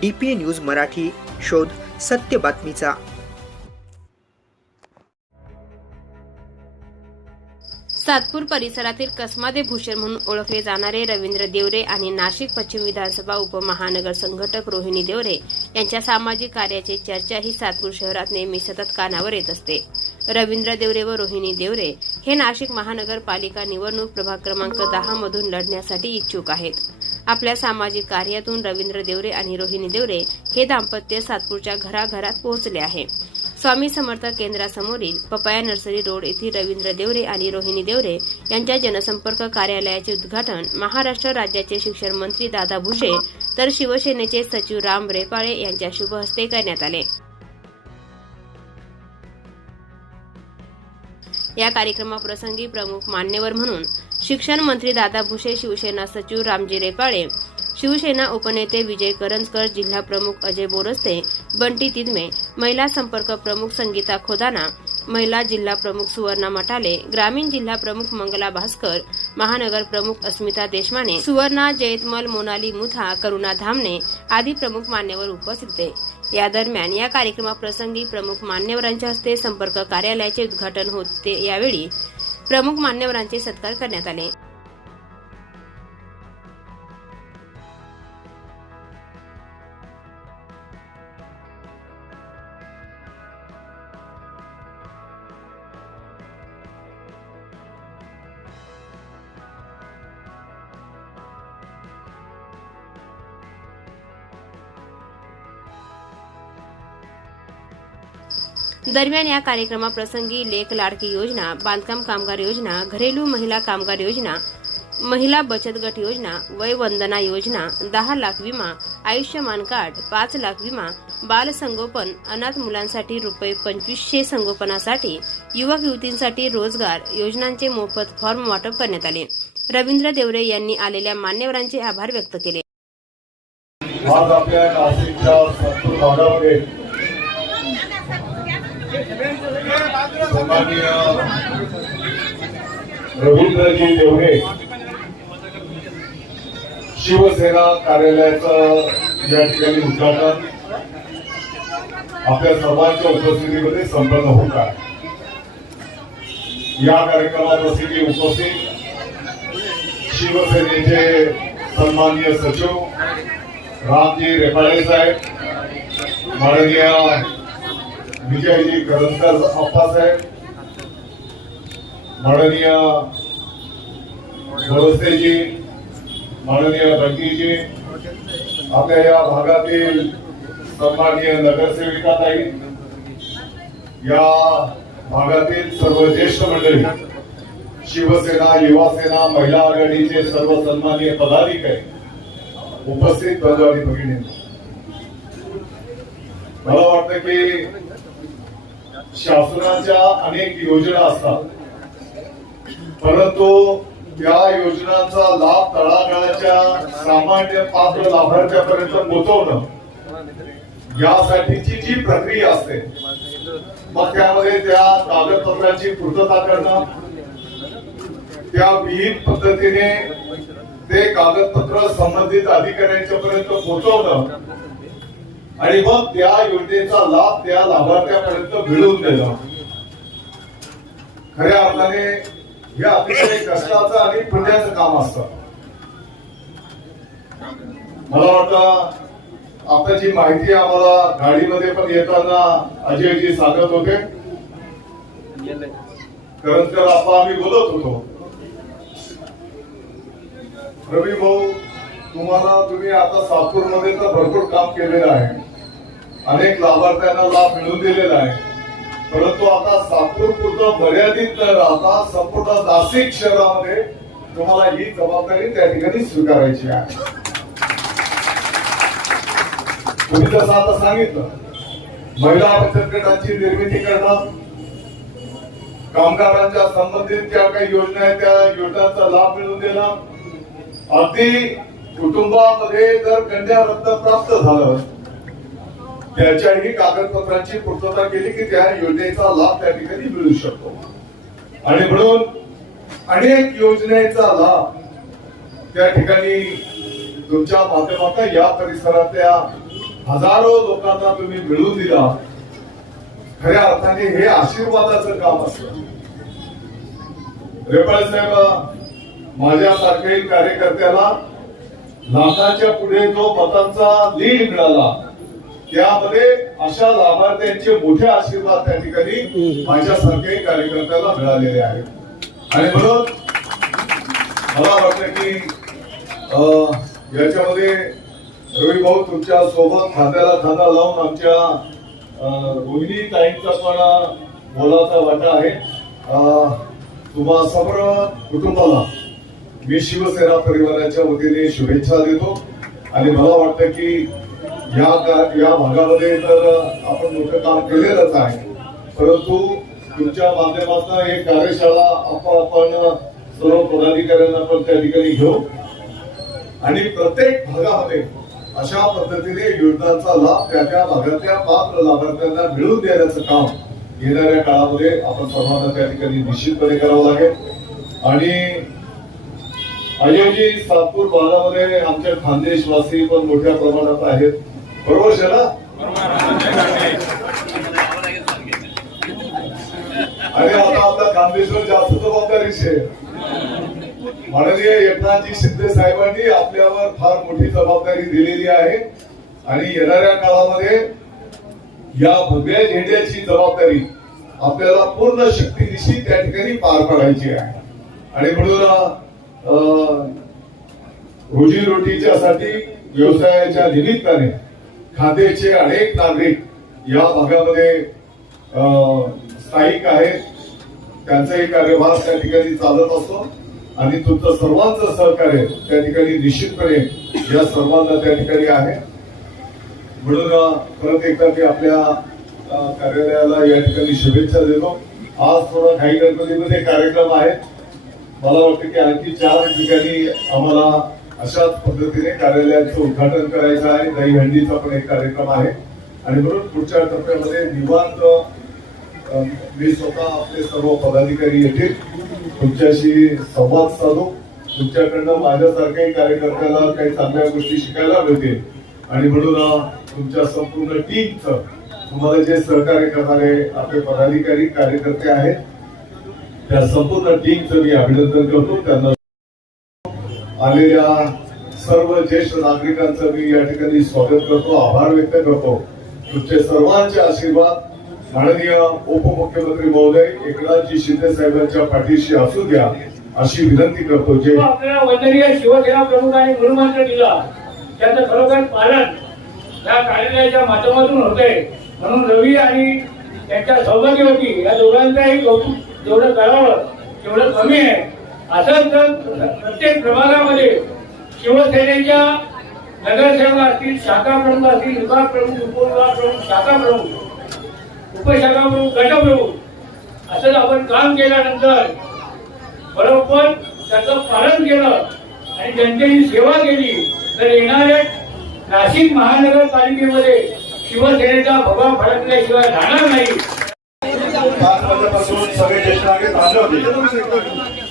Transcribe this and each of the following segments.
DPA news Marathi शोध सत्य बातमीचा. सातपूर परिसरातील कसमादे भूषण म्हणून ओळखले जाणारे रवींद्र देवरे आणि नाशिक पश्चिम विधानसभा उपमहानगर संघटक रोहिणी देवरे यांच्या सामाजिक कार्याची चर्चा ही सातपूर शहरात नेहमी सतत कानावर येत असते. रवींद्र देवरे व रोहिणी देवरे हे नाशिक महानगरपालिका निवडणूक प्रभाग क्रमांक दहा मधून लढण्यासाठी इच्छुक आहेत. आपल्या सामाजिक कार्यातून रवींद्र देवरे आणि रोहिणी देवरे हे दाम्पत्य सातपूरच्या घराघरात पोहोचले आहे. स्वामी समर्थ केंद्रासमोरील पपाया नर्सरी रोड येथील रवींद्र देवरे आणि रोहिणी देवरे यांच्या जनसंपर्क कार्यालयाचे उद्घाटन महाराष्ट्र राज्याचे शिक्षण मंत्री दादा भुसे तर शिवसेनेचे सचिव राम रेपाळे यांच्या शुभहस्ते करण्यात आले. या कार्यक्रमाप्रसंगी प्रमुख मान्यवर म्हणून शिक्षण मंत्री दादा भुसे शिवसेना सचिव रामजी रेपाळे शिवसेना उपनेते विजय करंजकर जिल्हा प्रमुख अजय बोरस्ते बंटी तिदमे महिला संपर्क प्रमुख संगीता खोदाना महिला जिल्हा प्रमुख सुवर्णा मटाले ग्रामीण जिल्हा प्रमुख मंगला भास्कर महानगर प्रमुख अस्मिता देशमाने सुवर्णा जयतमल मोनाली मुथा करुणा धामणे आदी प्रमुख मान्यवर उपस्थित होते. या दरम्यान या कार्यक्रमाप्रसंगी प्रमुख मान्यवरांच्या हस्ते संपर्क कार्यालयाचे उद्घाटन होते. यावेळी प्रमुख मान्यवरांचे सत्कार करण्यात आले. दरम्यान या कार्यक्रमाप्रसंगी लेख लाडकी योजना बांधकाम कामगार योजना घरेलू महिला कामगार योजना महिला बचत गट योजना वय वंदना योजना दहा लाख विमा आयुष्यमान कार्ड पाच लाख विमा बाल संगोपन अनाथ मुलांसाठी रुपये पंचवीसशे संगोपनासाठी युवक युवतींसाठी रोजगार योजनांचे मोफत फॉर्म वाटप करण्यात आले. रवींद्र देवरे यांनी आलेल्या मान्यवरांचे आभार व्यक्त केले आज आपल्या नाशिकच्या संपूर्ण भागामध्ये सन्माननीय रवींद्रजी देवरे शिवसेना कार्यालयाचं या ठिकाणी उद्घाटन आपल्या सर्वांच्या उपस्थितीमध्ये संपन्न होत आहे. या कार्यक्रमात कार्यक्रमाप्रसंगी उपस्थित शिवसेनेचे सन्माननीय सचिव रामजी रेपाडे साहेब माननीय विजयजी करंजकर अप्पासाहेब माननीय बोरसेजी माननीय बंटीजी आपल्या या भागातील सन्माननीय नगरसेविकाताई या भागातील सर्व ज्येष्ठ मंडळी शिवसेना युवासेना महिला आघाडीचे सर्व सन्माननीय पदाधिकारी उपस्थित बंधू भगिनी. मला वाटतं की शासनाच्या अनेक योजना असतात. परंतु त्या योजनांचा लाभ तळागाळाच्या सामान्य पात्र लाभार्थ्यापर्यंत पोहोचवणं यासाठीची जी प्रक्रिया असते मग त्यामध्ये त्या कागदपत्रांची पूर्तता करणं त्या विहित पद्धतीने ते कागदपत्र संबंधित अधिकाऱ्यांच्या पर्यंत पोहोचवणं आणि मग त्या योजनेचा लाभ त्या लाभार्थ्यापर्यंत मिळवून देणं खऱ्या अर्थाने हे अतिशय कष्टाचं आणि पुण्याचं काम असतं. मला वाटतं आता जी माहिती आम्हाला गाडीमध्ये पण येताना अजयजी सांगत होते. करंजकर आपला आम्ही बोलत होतो. रवी भाऊ तुम्हाला तुम्ही आता सातपूरमध्ये तर भरपूर काम केलेलं आहे. अनेक लाभार्थ्यांना लाभ मिळवून दिलेला आहे. परंतु आता सातपूर मर्यादित न राहता संपूर्ण नाशिक शहरामध्ये तुम्हाला ही जबाबदारी त्या ठिकाणी स्वीकारायची आहे. तुम्ही जसं आता सांगितलं महिला बचत गटांची निर्मिती करणं कामगारांच्या संबंधित ज्या काही योजना आहेत त्या योजनांचा लाभ मिळवून देणं अगदी कुटुंबामध्ये जर कन्या रत्न प्राप्त झालं त्याच्याही कागदपत्रांची पूर्तता केली की त्या योजनेचा लाभ त्या ठिकाणी मिळू शकतो. आणि म्हणून अनेक योजनेचा लाभ त्या ठिकाणी तुमच्या माध्यमातून या परिसरातल्या हजारो लोकांना तुम्ही मिळू दिला. खऱ्या अर्थाने हे आशीर्वादाचं काम असतं रेपाळ साहेब माझ्यासारखे कार्यकर्त्याला लाखाच्या पुढे जो मतांचा लीड मिळाला त्यामध्ये अशा लाभार्थ्यांचे मोठे आशीर्वाद त्या ठिकाणी माझ्यासारख्याही कार्यकर्त्याला मिळालेले आहेत. आणि म्हणून मला वाटतं की याच्यामध्ये रवी भाऊ तुमच्यासोबत खांद्याला खांदा लावून आमच्या रोहिणी ताईंचा पण मोलाचा वाटा आहे. तुम्हा सर्व कुटुंबाला मी शिवसेना परिवाराच्या वतीने शुभेच्छा देतो. आणि मला वाटतं की या या भागामध्ये तर आपण मोठं काम केलेलंच आहे. परंतु तुमच्या माध्यमातून एक कार्यशाळा आपण आपण सर्व पदाधिकाऱ्यांना पण त्या ठिकाणी घेऊ आणि प्रत्येक भागामध्ये अशा पद्धतीने योजनांचा लाभ त्या त्या भागातल्या पात्र लाभार्थ्यांना मिळवून देण्याचं काम येणाऱ्या काळामध्ये आपण सर्वांना त्या ठिकाणी निश्चितपणे करावं लागेल. आणि अयोजी सातपूर भागामध्ये आमच्या खानदेशवासी पण मोठ्या प्रमाणात आहेत. बरोबर आहे आणि आता आपला खानदेशवर जास्त जबाबदारीच आहे. माननीय एकनाथजी शिंदे साहेबांनी आपल्यावर फार मोठी जबाबदारी दिलेली आहे. आणि येणाऱ्या काळामध्ये या भगव्या झेंड्याची जबाबदारी आपल्याला पूर्ण शक्तीनिशी त्या ठिकाणी पार पाडायची आहे. आणि म्हणून अं, रोजीरोटीच्यासाठी व्यवसायाच्या निमित्ताने खातेचे अनेक नागरिक या भागामध्ये स्थायिक आहेत. त्यांचाही कार्यभार त्या ठिकाणी चालत असतो. आणि तुमचं सर्वांचं सहकार्य त्या ठिकाणी निश्चितपणे या सर्वांना त्या ठिकाणी आहे. म्हणून परत एकदा मी आपल्या कार्यालयाला या ठिकाणी शुभेच्छा देतो. आज थोडा काही गणपतीमध्ये कार्यक्रम आहेत. मला वाटतं की आणखी चार ठिकाणी आम्हाला अशाच पद्धतीने कार्यालयाचं उद्घाटन करायचं आहे. दहीहंडीचा पण एक कार्यक्रम आहे. आणि म्हणून पुढच्या टप्प्यामध्ये निवांत मी स्वतः आपले सर्व पदाधिकारी येतील. तुमच्याशी संवाद साधू. तुमच्याकडनं माझ्यासारख्याही कार्यकर्त्याला काही चांगल्या गोष्टी शिकायला मिळतील. आणि म्हणून तुमच्या संपूर्ण टीमचं तुम्हाला जे सहकार्य करणारे आपले पदाधिकारी कार्यकर्ते आहेत त्या संपूर्ण टीमचं मी अभिनंदन करतो. त्यांना आलेल्या सर्व ज्येष्ठ नागरिकांचं मी या ठिकाणी स्वागत करतो आभार व्यक्त करतो. तुमचे सर्वांचे आशीर्वाद माननीय उपमुख्यमंत्री महोदय एकनाथजी शिंदे साहेबांच्या पाठीशी असू द्या अशी विनंती करतो. जे जो आपल्याला वंदनीय शिवसेना प्रमुखांनी मूलमंत्र दिला त्याचं खरोखर पालन या कार्यालयाच्या माध्यमातून होते म्हणून रवी आणि त्यांच्या सौभाग्यवती या दोघांचाही कौतुक जेवढं करावं तेवढं कमी आहे. असं तर प्रत्येक प्रभागामध्ये शिवसेनेच्या नगरसेवक असतील शाखा प्रमुख असतील विभाग प्रमुख उपविभाग प्रमुख शाखा प्रमुख उपशाखा प्रमुख गटप्रमुख असं आपण काम केल्यानंतर बरोबर त्याचं पालन केलं आणि जनतेची सेवा केली तर येणाऱ्या नाशिक महानगरपालिकेमध्ये शिवसेनेचा भगवा फडकल्याशिवाय राहणार नाही. पाच वाजल्यापासून सगळे ज्येष्ठ नागरिक थांबले होते.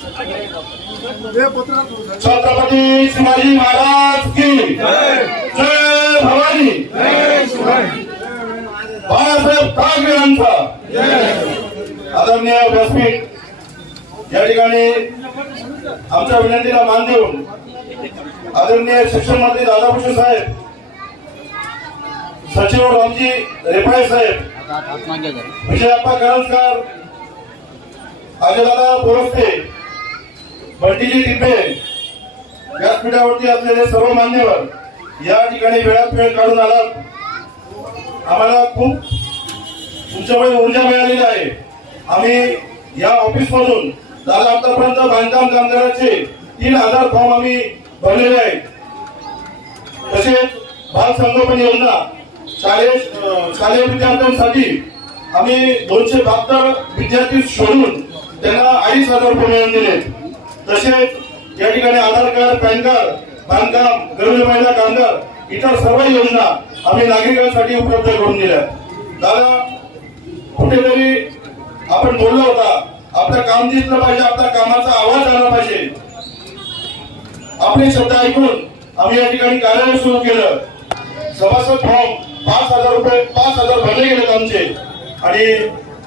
छत्रपती शिवाजी महाराज की जय भवानी. बाळासाहेब ठाकरे यांचा आदरणीय व्यासपीठ या ठिकाणी आमच्या विनंतीला मान देऊन आदरणीय शिक्षण मंत्री दादाभूषण साहेब सचिव रामजी रेपाळे साहेब विजयाप्पा करंजकर अजयदादा बोरस्ते बंटीजी टिपे व्यासपीठावरती असलेले सर्व मान्यवर या ठिकाणी वेळात वेळ काढून आलात. आम्हाला खूप तुमच्यामुळे ऊर्जा मिळालेली आहे. आम्ही या ऑफिस मधून दादा आतापर्यंत बांधकाम कामगारांचे तीन हजार फॉर्म आम्ही भरलेले आहेत. तसेच बाल संगोपन योजना शालेय शालेय विद्यार्थ्यांसाठी आम्ही दोनशे बहात्तर विद्यार्थी शोधून त्यांना अडीच हजार रुपये मिळवून दिले तसेच या ठिकाणी आधार कार्ड पॅन कार्ड बांधकाम गरीब महिला कामगार इतर सर्व योजना आम्ही नागरिकांसाठी उपलब्ध करून दिल्या. दादा कुठेतरी आपण बोललो होता आपलं काम दिसलं पाहिजे आपल्या कामाचा आवाज आला पाहिजे. आपले शब्द ऐकून आम्ही या ठिकाणी कार्यालय सुरू केलं. सभासद फॉर्म पाच हजार रुपये पाच हजार भरले गेलेत आमचे. आणि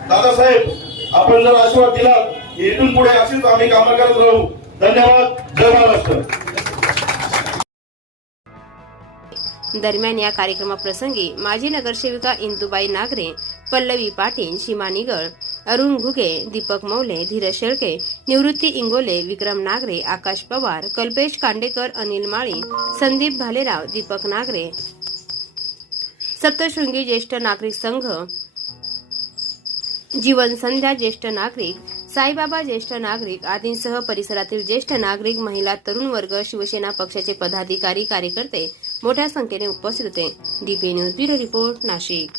दादासाहेब आपण जर आशीर्वाद दिला इथून पुढे अशीच आम्ही कामं करत राहू. धन्यवाद. जय महाराष्ट्र. दरम्यान या कार्यक्रमाप्रसंगी माजी नगरसेविका इंदुबाई नागरे पल्लवी पाटील सीमा निगळ अरुण घुगे दीपक मौले धीरज शेळके निवृत्ती इंगोले विक्रम नागरे आकाश पवार कल्पेश कांडेकर अनिल माळी संदीप भालेराव दीपक नागरे सप्तशृंगी ज्येष्ठ नागरिक संघ जीवन संध्या ज्येष्ठ नागरिक साईबाबा ज्येष्ठ नागरिक आदींसह परिसरातील ज्येष्ठ नागरिक महिला तरुण वर्ग शिवसेना पक्षाचे पदाधिकारी कार्यकर्ते मोठ्या संख्येने उपस्थित होते. DP news bureau report Nashik.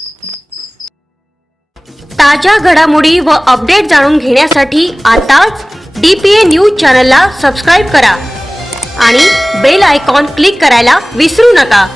ताज्या घडामोडी व अपडेट जाणून घेण्यासाठी आताच डीपीए न्यूज चॅनलला सबस्क्राईब करा आणि बेल आयकॉन क्लिक करायला विसरू नका.